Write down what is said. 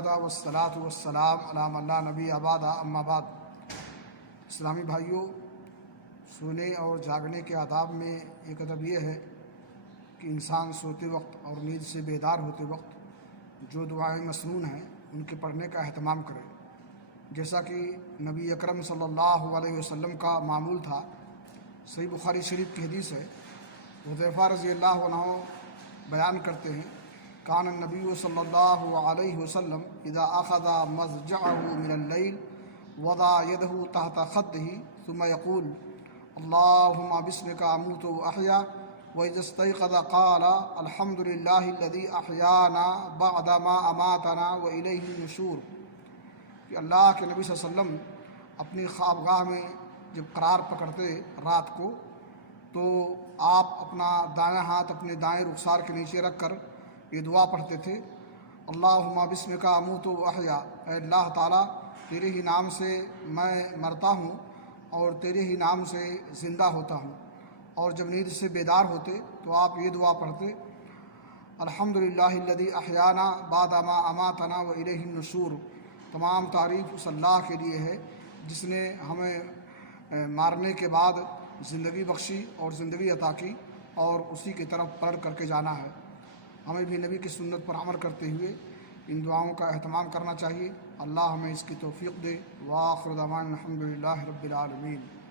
وحدہ والصلاۃ والسلام علی من لا نبی بعدہ اما بعد۔ اسلامی بھائیوں، سونے اور جاگنے کے آداب میں ایک ادب یہ ہے کہ انسان سوتے وقت اور نیند سے بیدار ہوتے وقت جو دعائیں مسنون ہیں ان کے پڑھنے کا اہتمام کرے، جیسا کہ نبی اکرم صلی اللہ علیہ وسلم کا معمول تھا۔ صحیح بخاری شریف کی حدیث ہے، حذیفہ رضی اللہ عنہ بیان کرتے ہیں، کان النبی صلی اللہ علیہ وسلم اذا اخذ مضجعه من اللیل وضع یدہ تحت خدہ ثم یقول اللہم باسمک اموت واحیا، واذا استيقظ قال الحمد للہ الذی احیانا بعد ما اماتنا والیہ النشور۔ کہ اللہ کے نبی صلی اللہ علیہ وسلم اپنی خوابگاہ میں جب قرار پکڑتے رات کو تو آپ اپنا دایاں ہاتھ اپنے دائیں رخسار کے نیچے رکھ کر یہ دعا پڑھتے تھے، اللہم باسمک اموت واحیا، اے اللہ تعالیٰ تیرے ہی نام سے میں مرتا ہوں اور تیرے ہی نام سے زندہ ہوتا ہوں۔ اور جب نیند سے بیدار ہوتے تو آپ یہ دعا پڑھتے، الحمدللہ الذی احیانا بعد ما اماتنا والیہ النشور۔ تمام تعریف اس اللہ کے لیے ہے جس نے ہمیں مارنے کے بعد زندگی بخشی اور زندگی عطا کی اور اسی کی طرف پلٹ کر کے جانا ہے۔ ہمیں بھی نبی کی سنت پر عمل کرتے ہوئے ان دعاؤں کا اہتمام کرنا چاہیے۔ اللہ ہمیں اس کی توفیق دے۔ وآخر دعوانا الحمدللہ رب العالمین۔